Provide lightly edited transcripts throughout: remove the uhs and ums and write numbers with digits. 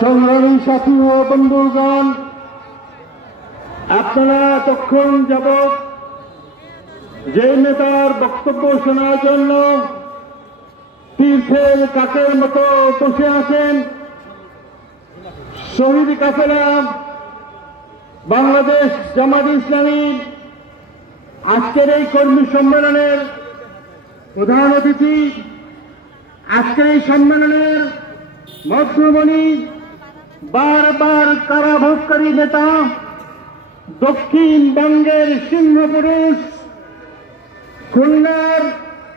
সংগ্রামী সাথী ও বন্ধুগণ, আপনারা এতক্ষণ যাবৎ যে নেতার বক্তব্য শোনার জন্য তীর্থের কাকের মতো বসে আছেন, শহীদ কাফেলা বাংলাদেশ জামাত ইসলামী আজকের এই কর্মী সম্মেলনের প্রধান অতিথি, আজকের এই সম্মেলনের মধ্যমণি, বারবার কারাভোগকারী নেতা, দক্ষিণবঙ্গের সিংহপুরুষ, খুলনার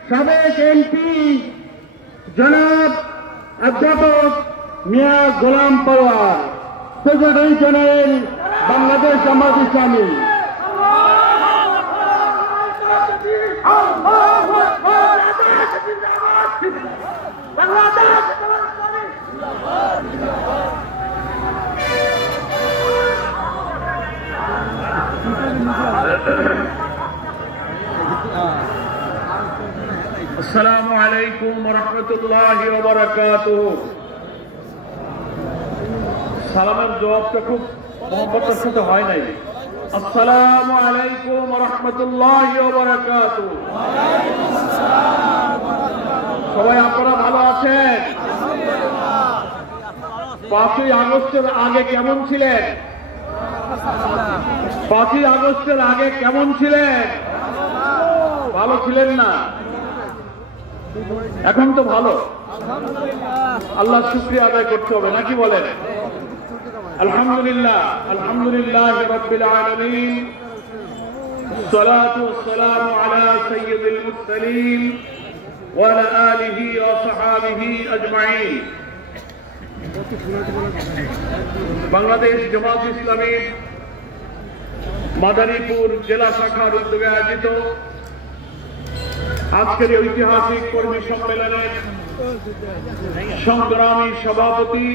সাবেক এমপি জনাব অধ্যাপক মিয়া গোলাম পরোয়ার, সেক্রেটারি জেনারেল বাংলাদেশ জামাত ইসলামী। আসসালামু আলাইকুম ওয়া রাহমাতুল্লাহি ওয়া বারাকাতুহু। সালামের জবাবটা খুব মহব্বতের সাথে হয় নাই। আসসালামু আলাইকুম ওয়া রাহমাতুল্লাহি ওয়া বারাকাতুহু। সবাই আপনারা ভালো আছেন? 5ই আগস্টের আগে কেমন ছিলেন? 5ই আগস্টের আগে কেমন ছিলেন? ভালো ছিলেন না? এখন তো ভালো। আল্লাহ শুকরিয়া আদায় করতে হবে, নাকি বলেন? আলহামদুলিল্লাহ, আলহামদুলিল্লাহ রাব্বিল আলামিন, সালাতু ওয়াসসালামু আলা সাইয়্যিদিল মুরসালিন ওয়া আলা আলিহি ওয়া সাহবিহি আজমাইন। বাংলাদেশ জামাত ইসলামী মাদারীপুর জেলা শাখার উদ্যোগে আয়োজিত আজকের ঐতিহাসিক কর্মী সম্মেলনের সংগ্রামী সভাপতি,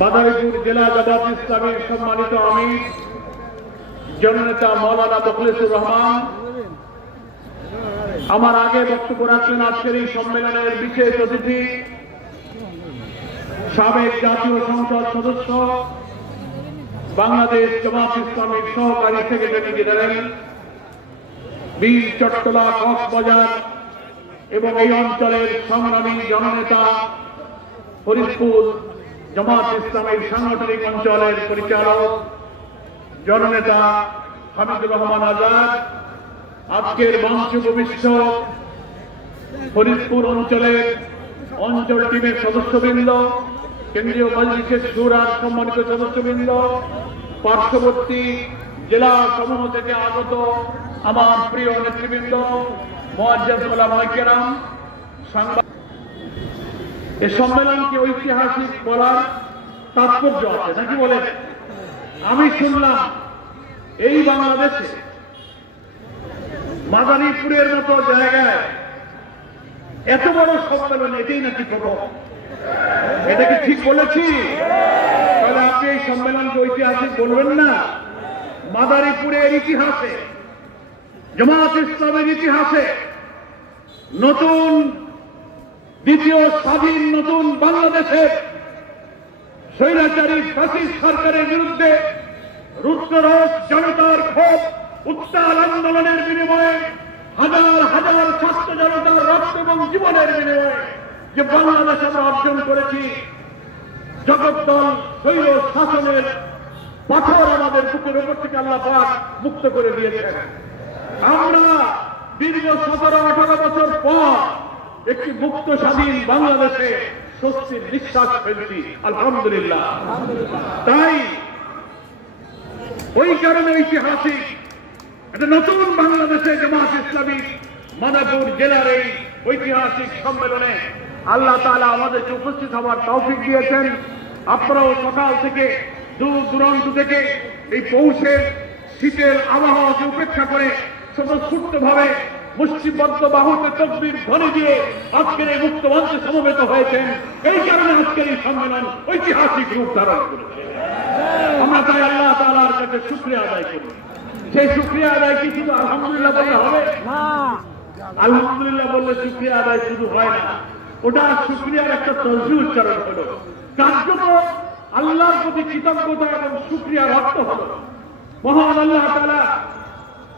মাদারীপুর জেলা জামাত ইসলামীর সম্মানিত আমির জননেতা মাওলানা মুখলেসুর রহমান, আমার আগে বক্তব্য রাখলেন আজকের এই সম্মেলনের বিশেষ অতিথি, সাবেক জাতীয় সংসদ সদস্য, বাংলাদেশ জামাত ইসলামীর সহকারী সেক্রেটারি জেনারেল, বীর চট্টলা কক্সবাজার এবং এই অঞ্চলের সংগ্রামী জননেতা, ফরিদপুর জামাত ইসলামীর সাংগঠনিক অঞ্চলের পরিচালক জননেতা হামিদুর রহমান আজাদ, আজকের মঞ্চে উপবিষ্ট ফরিদপুর অঞ্চলের অঞ্চল টিমের সদস্যবৃন্দ, কেন্দ্রীয় মজলিসের শুরার সম্মানিত সদস্যবৃন্দ, পার্শ্ববর্তী জেলা সমূহ থেকে আগত আমার প্রিয় নেতৃবৃন্দ, মুআজ্জাজ উলামায়ে কেরাম, এই সম্মেলনকে ঐতিহাসিক বলার তাৎপর্য আছে, নাকি বলেন? আমি শুনলাম এই বাংলাদেশে মাদারীপুরের মতো জায়গায় এত বড় সম্মেলন এটাই নাকি প্রথম। এটা কি ঠিক বলেছি? তাহলে আপনি এই সম্মেলনকে ঐতিহাসিক বলবেন না? মাদারীপুরের ইতিহাসে, জামাত ইসলামের ইতিহাসে নতুন দ্বিতীয় স্বাধীন নতুন বাংলাদেশের স্বৈরাচারী ফ্যাসিস্ট সরকারের বিরুদ্ধে রুদ্ররোষ জনতার ক্ষোভ উত্তাল আন্দোলনের বিনিময়ে হাজার হাজার ছাত্র জনতার রক্ত এবং জীবনের বিনিময়ে যে বাংলাদেশ আমরা অর্জন করেছি, জগদ্দল স্বৈর শাসনের পাথর আমাদের বুকের উপর থেকে আল্লাহ পাক মুক্ত করে দিয়েছেন। আমরা দীর্ঘ 17-18 বছর পর একটি মুক্ত স্বাধীন বাংলাদেশে স্বস্তির নিঃশ্বাস ফেলছি, আলহামদুলিল্লাহ। তাই ওই কারণে ঐতিহাসিক একটা নতুন বাংলাদেশে জামাত ইসলামী মাদারীপুর জেলার এই ঐতিহাসিক সম্মেলনে আল্লাহ তাআলা আমাদেরকে উপস্থিত হওয়ার তৌফিক দিয়েছেন। আপনারাও সকাল থেকে দূর দূরান্ত থেকে এই পৌষের শীতের আবহাওয়াকে উপেক্ষা করে স্বতঃস্ফূর্তভাবে মুষ্টিবদ্ধ বাহুতে তকবীর ধ্বনি দিয়ে আজকের এই মুক্ত মঞ্চে সমবেত হয়েছেন। এই কারণে আজকের এই সম্মেলন ঐতিহাসিক রূপ ধারণ করেছে। আমরা তাই আল্লাহ তাআলার কাছে শুকরিয়া আদায় করি। সেই শুকরিয়া আদায় কি শুধু আলহামদুলিল্লাহ বললে হবে? আলহামদুলিল্লাহ বললে শুকরিয়া আদায় শুধু হয় না, ওটা শুকরিয়ার একটা তসবিহ উচ্চারণ হলো। কার্যত আল্লাহর প্রতি কৃতজ্ঞতা এবং শুকরিয়ার অর্থ হল মহান আল্লাহ তাআলা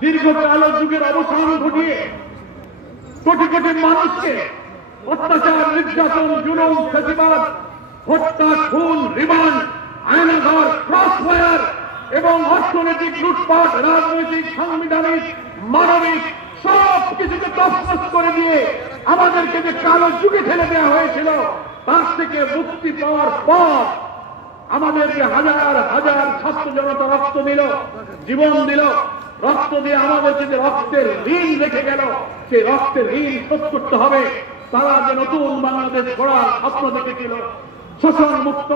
দীর্ঘকাল যুগের অবসান ঘটিয়ে কোটি কোটি মানুষকে অত্যাচার, নির্যাতন, জুলুম, ফ্যাসিবাদ, হত্যা, খুন, রিমান্ড, আয়নাঘর, ক্রসফায়ার এবং অর্থনৈতিক লুটপাট, রাজনৈতিক, সাংবিধানিক, মানবিক সব কিছুকে তছনছ করে দিয়ে আমাদেরকে যে কালো যুগে ঠেলে দেওয়া হয়েছিল, তার থেকে মুক্তি পাওয়ার পর আমাদেরকে হাজার হাজার ছাত্র জনতা রক্ত দিল, জীবন দিল। রক্ত দিয়ে আমাদেরকে যে রক্তের ঋণ রেখে গেল, সেই রক্তের ঋণ শোধ করতে হবে। তারা যে নতুন বাংলাদেশ গড়ার স্বপ্ন দেখেছিল, শোষণ মুক্ত,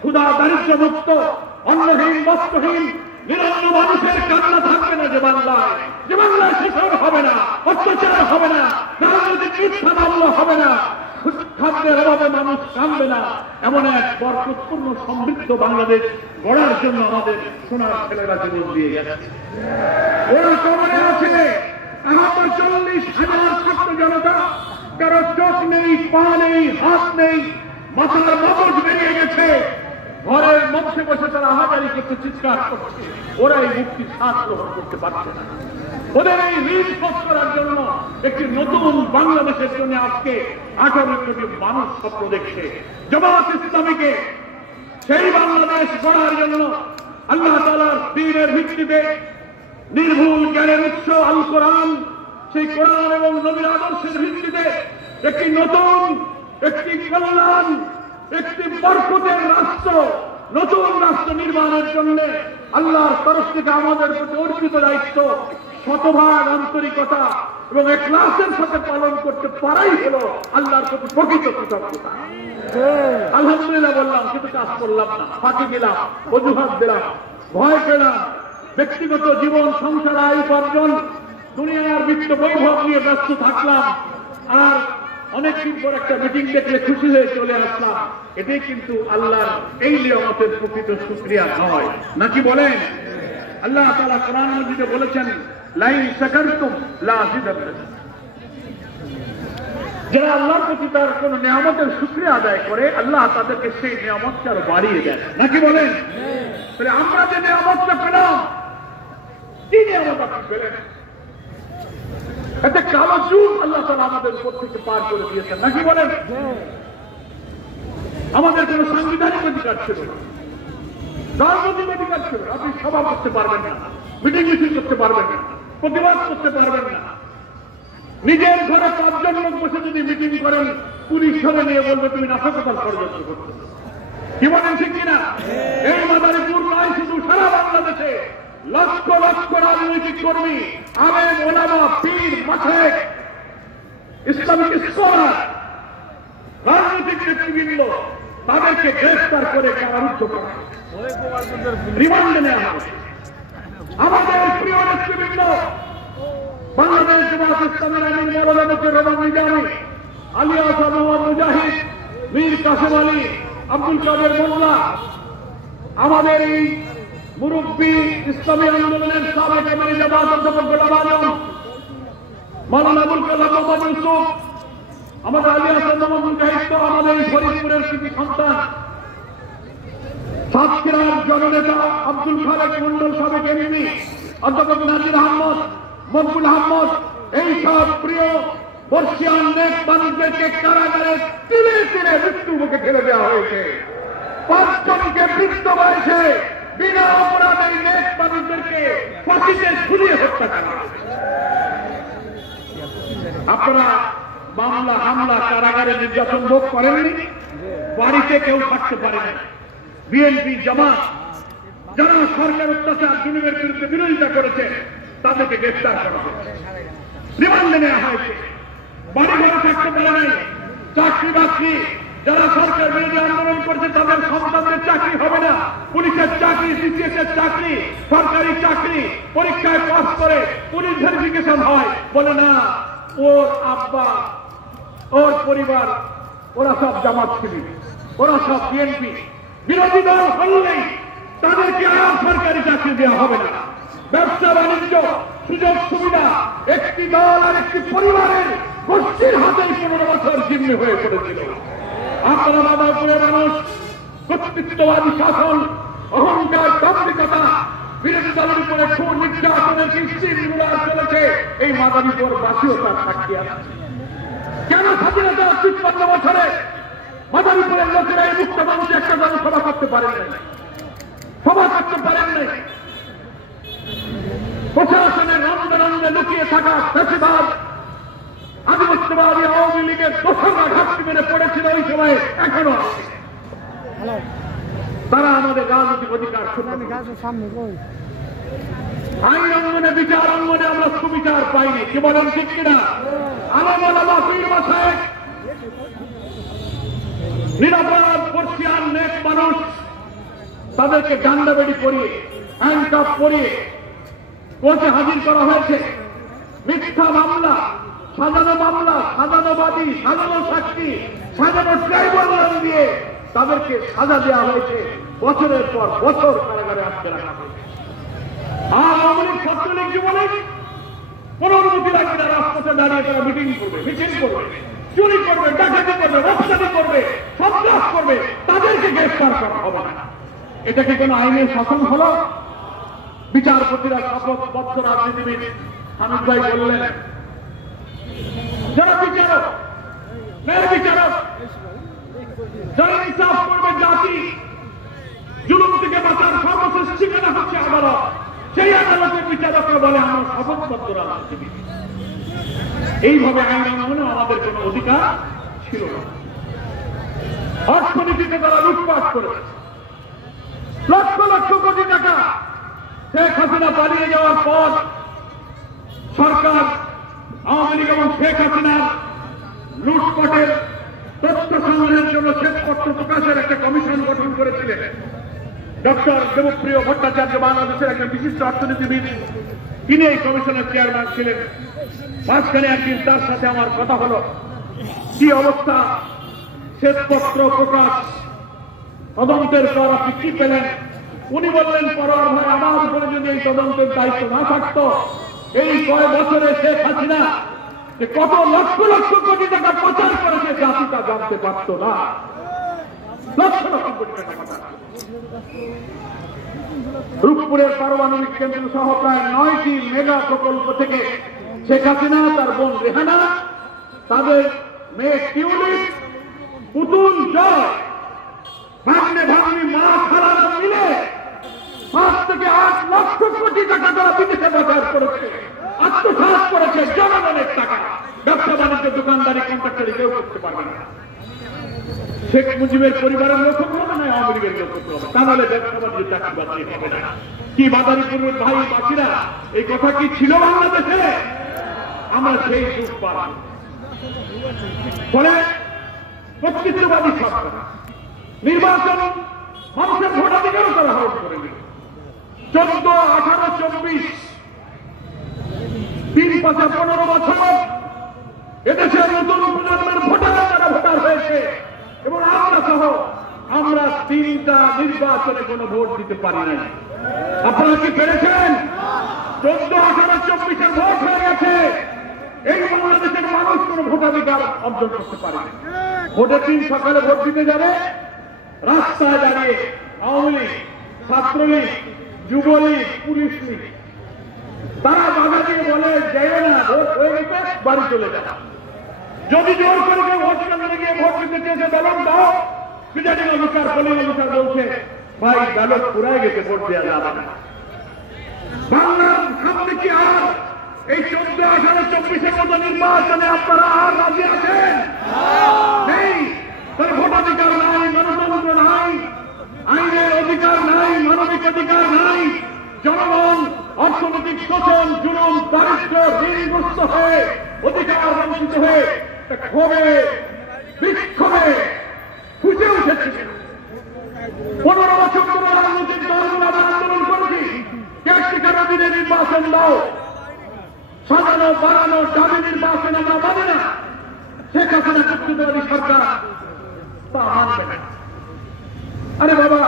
ক্ষুধা দারিদ্র্য মুক্ত, অন্নহীন, বস্ত্রহীন, নিরন্ন মানুষের কান্না থাকবে না যে বাংলায় শোষণ হবে না, অত্যাচার হবে না, রাজনৈতিক মিথ্যা মামলা হবে না, খাদ্যের অভাবে মানুষ কাঁদবে না, এমন এক বরকতপূর্ণ সমৃদ্ধ বাংলাদেশ গড়ার জন্য আমাদের সোনার ছেলেরা জীবন দিয়ে গেছে। ওরা কবরে আছে ৪০,০০০ ছাত্র জনতা, কারো চোখ নেই, পা নেই, হাত নেই, মাথার মগজ বেরিয়ে গেছে, ঘরের মধ্যে বসে তারা হাজারি করতে, চিৎকার করছে। ওরা এই মুক্তির স্বাদ গ্রহণ করতে পারছে না। ওদের এই ঋণ শোধ করার জন্য একটি নতুন বাংলাদেশের জন্য আজকে ১৮ কোটি মানুষ স্বপ্ন দেখছে। জামাত ইসলামীকে সেই বাংলাদেশ গড়ার জন্য আল্লাহ তাআলার দ্বীনের ভিত্তিতে নির্ভুল জ্ঞানের উৎস আল কোরআন, সেই কোরআন এবং নবীর আদর্শের ভিত্তিতে একটি নতুন, একটি কল্যাণ, একটি বরকতের রাষ্ট্র, নতুন রাষ্ট্র নির্মাণের জন্য আল্লাহর তরফ থেকে আমাদের প্রতি অর্পিত দায়িত্ব শতভাগ আন্তরিকতা এবং ইখলাসের সাথে পালন করতে পারাই হলো আল্লাহর প্রতি প্রকৃত কৃতজ্ঞতা। আলহামদুলিল্লাহ বললাম, কিন্তু কাজ করলাম না, ফাঁকি দিলাম, অজুহাত দিলাম, ভয় পেলাম, ব্যক্তিগত জীবন, সংসার, আয় উপার্জন, দুনিয়ার বিত্ত বৈভব নিয়ে ব্যস্ত থাকলাম, আর অনেকদিন পর একটা মিটিং দেখলে খুশি হয়ে চলে আসলাম। এটাই কিন্তু আল্লাহর এই নিয়ামতের প্রকৃত শুকরিয়া নয়, নাকি বলেন? আল্লাহ তাআলা কোরআন মাজিদে বলেছেন, লাইন শাকারতুম লা আযীদান্নাকুম। যারা আল্লাহর প্রতি তার কোন নিয়ামতের শুকরিয়া আদায় করে, আল্লাহ তাদেরকে সেই নিয়ামতকে আরো বাড়িয়ে দেয়, নাকি বলেন? তাহলে আমরা যে নিয়ামতটা পেলাম, কি নিয়ামত আপনি পেলেন? একটা কালো যুগ আল্লাহ তাআলা আমাদের উপর থেকে পার করে দিয়েছেন, নাকি বলেন? আমাদের কোন সাংবিধানিক অধিকার ছিল না, রাজনৈতিক অধিকার ছিল না। আপনি সভা করতে পারবেন না, মিটিং মিছিল করতে পারবেন না, প্রতিবাদ করতে পারবেন না। নিজের ঘরে ৫ জন লোক বসে যদি মিটিং করেন, পুলিশ ধরে নিয়ে বলবে তুমি নাশকতার ষড়যন্ত্র করছো। কি বলেন, ঠিক কিনা? এই মাদারীপুর নয়, শুধু সারা বাংলাদেশে লক্ষ লক্ষ রাজনৈতিক কর্মী, আলেম, ওলামা, পীর, মাশায়েখ, ইসলামিক স্কলার, রাজনৈতিক নেতৃবৃন্দ, তাদেরকে গ্রেফতার করে কারারুদ্ধ করা, রিমান্ডে নেওয়া হবে। আমাদের প্রিয় নেতৃবৃন্দ, বাংলাদেশ জামাত ইসলামীর আমির মাওলানা মুফতি রহমান নিজামী, আলিয়াস মোহাম্মদ মুজাহিদ, মীর কাসেম আলী, আব্দুল কাদের মোল্লা, আমাদের এই মুরব্বী ইসলামী আন্দোলনের সাবেক আমির জামাত অধ্যাপক গোলাম আজম, মাওলানা আবুল কালাম মোহাম্মদ ইউসুফ, আমাদের আলিয়াস মোহাম্মদ মুজাহিদ, তো আমাদের এই ফরিদপুরের কৃতি সন্তান, সাতক্ষীরার জননেতা আব্দুল খালেক মন্ডল, সাবেক এমপি অধ্যাপক নাজির আহমদ, মকবুল আহমদ, এই সব প্রিয় বর্ষিয়ান নেক মানুষদেরকে কারাগারে তিলে তিলে মৃত্যু মুখে ঠেলে দেওয়া হয়েছে। ৫ জনকে বৃদ্ধ বয়সে বিনা অপরাধে নেক মানুষদেরকে ফাঁসিতে ঝুলিয়ে হত্যা করা হয়েছে। আপনারা মামলা, হামলা, কারাগারে নির্যাতন ভোগ করেননি? বাড়িতে কেউ থাকতে পারে না। বিএনপি, জামাত যারা সরকার অত্যাচার, জুলুমের বিরুদ্ধে বিরোধিতা করেছে, তাদেরকে গ্রেফতার করা হয়েছে, রিমান্ডে নেওয়া হয়েছে। বাড়ি ঘরে থাকতে পারে নাই। চাকরি বাকরি, যারা সরকার বিরোধী আন্দোলন করছে, তাদের সন্তানদের চাকরি হবে না। পুলিশের চাকরি, সিসিএস এর চাকরি, সরকারি চাকরি, পরীক্ষায় পাস করে পুলিশ ভেরিফিকেশন হয়, বলে না ওর আব্বা, ওর পরিবার, ওরা সব জামাত শিবির, ওরা সব বিএনপি। বিরোধী দল হলেই তাদেরকে আর সরকারি চাকরি দেওয়া হবে না। ব্যবসা বাণিজ্য, সুযোগ সুবিধা একটি দল আর একটি পরিবারের গোষ্ঠীর হাতে 15 বছর জিম্মি হয়ে পড়েছিল। আপনারা মাদারীপুরের মানুষ কর্তৃত্ববাদী শাসন, অহংকার, দাম্ভিকতা, বিরোধী দলের উপরে খুন নির্যাতনের কৃষ্টির রুলার চলেছে, এই মাদারীপুর বাসীও তার সাক্ষী আছে। কেন স্বাধীনতার ৫৩ বছরে মাদারীপুরের লোকেরা এই মুক্ত মানুষে একটা জনসভা করতে পারেন নাই, সভা করতে পারেন নাই? প্রশাসনের রন্ধে লুকিয়ে থাকা ফ্যাসিবাদ, আধিপত্যবাদী আওয়ামী লীগের দোসররা ঘাটতি মেরে পড়েছিল ওই সময়, এখনো তারা আমাদের রাজনৈতিক অধিকার আইন অঙ্গনে, বিচার অঙ্গনে আমরা সুবিচার পাইনি। কি বলেন ঠিক কিনা? আলামালা পীর মাসায়েখ, নিরাপরাধ বর্ষিয়ান নেক মানুষ, তাদেরকে ডান্ডা বেড়ি পরিয়ে, হ্যান্ডকাপ পরিয়ে কোর্টে হাজির করা হয়েছে। মিথ্যা মামলা, সাজানো মামলা, সাজানো বাদী, সাজানো সাক্ষী, সাজানো ট্রাইব্যুনাল দিয়ে তাদেরকে সাজা দেওয়া হয়েছে। বছরের পর বছর কারাগারে আটকে রাখা হয়েছে। আর আওয়ামী লীগ, ছাত্রলীগ, যুবলীগ কোন অনুমতি লাগবে না। রাজপথে দাঁড়িয়ে তারা মিটিং করবে, মিছিল করবে, চুরি করবে, ডাকাতি করবে, রপ্তানি করবে, সন্ত্রাস করবে, তাদেরকে গ্রেফতার করা হবে না। এটা কি কোনো আইনের শাসন হলো? বিচারপতিরা শপথবদ্ধ রাজনীতিবিদ হামিদ ভাই বললেন, যারা বিচারক, ন্যায় বিচারক, যারা ইনসাফ করবে, জাতি জুলুম থেকে বাঁচার সর্বশেষ ঠিকানা হচ্ছে আদালত। সেই আদালতের বিচারকরা বলে আমরা শপথবদ্ধ রাজনীতিবিদ। এইভাবে আইন অঙ্গনে আমাদের কোন অধিকার ছিল না। অর্থনীতিতে তারা লুটপাট করেছে, লক্ষ লক্ষ কোটি টাকা। শেখ হাসিনা পালিয়ে যাওয়ার পর সরকার আওয়ামী লীগ এবং শেখ হাসিনার লুটপাটের তথ্য সংগ্রহের জন্য শ্বেতপত্র প্রকাশের একটা কমিশন গঠন করেছিলেন ডক্টর দেবপ্রিয় ভট্টাচার্য, বাংলাদেশের একজন বিশিষ্ট অর্থনীতিবিদ। তিনি এই কমিশনের চেয়ারম্যান ছিলেন। মাঝখানে একদিন তার সাথে আমার কথা হলো, কি অবস্থা, শ্বেতপত্র প্রকাশ, তদন্তের পর আপনি কি পেলেন? উনি বললেন, পরোয়ার ভাই, আমার উপরে যদি এই তদন্তের দায়িত্ব না থাকতো, এই কয় বছরে শেখ হাসিনা যে কত লক্ষ লক্ষ কোটি টাকা পাচার করেছে জাতি তা জানতে পারত না। লক্ষ লক্ষ কোটি টাকা পাচার। রূপপুরের পারমাণবিক কেন্দ্র সহ প্রায় 9টি মেগা প্রকল্প থেকে শেখ হাসিনা, তার বোন রেহানা, তাদের মেয়ে টিউলিপ, পুতুল জয়, ভাগ্নে ভাগ্নি মা খালারা মিলে 7 থেকে 8 লক্ষ কোটি টাকা তারা বিদেশে বাজার করেছে, আত্মসাৎ করেছে। জনগণের টাকা ব্যবসা বাণিজ্য, দোকানদারি, কন্ট্রাক্টরি কেউ করতে পারবে না। শেখ মুজিবের পরিবারের লোক হবে না, আওয়ামী লীগের লোক হবে, তাহলে ব্যবসা বাণিজ্য চাকরি বাকরি হবে না। কি মাদারীপুরের ভাই বাসীরা, এই কথা কি ছিল বাংলাদেশে? আমরা সেই যুগ পার। ফলে কর্তৃত্ববাদী সরকার নির্বাচন মানুষের ভোটাধিকারও তারা হরণ করে নিল। 14, 18, 24, 3, 5, 15 বছর এদেশের নতুন প্রজন্মের ভোটাররা তারা ভোটার হয়েছে এবং আমরা সহ আমরা 3টা নির্বাচনে কোনো ভোট দিতে পারি না। আপনারা কি পেরেছেন? 14, 18, 24 ভোট হয়ে গেছে। এই বাংলাদেশের মানুষ কোনো ভোটাধিকার অর্জন করতে পারে না। ভোটের দিন সকালে ভোট দিতে যাবে, রাস্তায় দাঁড়িয়ে আওয়ামী লীগ, ছাত্রলীগ, যুবলীগ, পুলিশ লীগ তারা বাধা দিয়ে বলে, যাইও না, ভোট হয়ে গেছে, বাড়ি চলে যাও। যদি জোর করে কেউ ভোট কেন্দ্রে গিয়ে ভোট দিতে চেয়েছে, ব্যালট দাও, প্রিজাইডিং অফিসার, পোলিং অফিসার বলছে, ভাই ব্যালট পুরাই গেছে, ভোট দেওয়া যাবে না। বাংলার সামনে কি আর এই 14, 18, 24 মতো নির্বাচনে আপনারা আর রাজি আছেন? নেই। তাহলে ভোটাধিকার নাই, গণতন্ত্র নাই, আইনের অধিকার নাই, মানবিক অধিকার নাই। জনগণ অর্থনৈতিক শোষণ, জুলুম, দারিদ্র, ঋণগ্রস্ত হয়ে, অধিকার বঞ্চিত হয়ে ক্ষোভে, বিক্ষোভে ফুটে উঠেছে। 15 বছর ধরে রাজনৈতিক দলগুলো আন্দোলন করেছি, কেয়ারটেকার অধীনে নির্বাচন দাও, সাজানো বাড়ানো দাবি নির্বাচন আমরা মানে না। শেখ হাসিনা কর্তৃত্ববাদী সরকার তা মানবে না। আরে বাবা,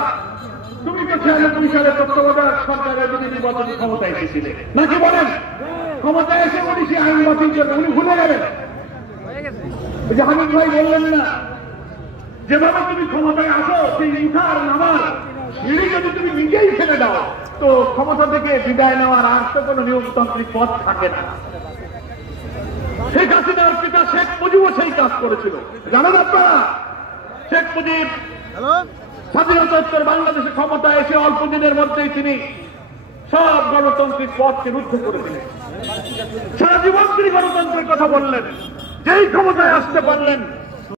তুমি তো 96 সালে তত্ত্বাবধায়ক সরকারের অধীনে নির্বাচনী ক্ষমতা এসেছিলে নাকি? বলেন, ক্ষমতা এসে উনি সে আইন বাতিল করবে, উনি ভুলে গেলেন। যে হামিদ ভাই বললেন না, যেভাবে তুমি ক্ষমতায় আসো সেই উঠার নামার সিঁড়ি যদি তুমি নিজেই ফেলে দাও তো ক্ষমতা থেকে বিদায় নেওয়ার আর তো কোনো নিয়মতান্ত্রিক পথ থাকে না। শেখ হাসিনার পিতা শেখ মুজিবও সেই কাজ করেছিল, জানেন আপনারা? শেখ মুজিব স্বাধীনতোত্তর বাংলাদেশে ক্ষমতায় এসে অল্প দিনের মধ্যেই তিনি সব গণতান্ত্রিক পথকে রুদ্ধ করে দিলেন। সারা জীবন তিনি গণতন্ত্রের কথা বললেন, যেই ক্ষমতায় আসতে পারলেন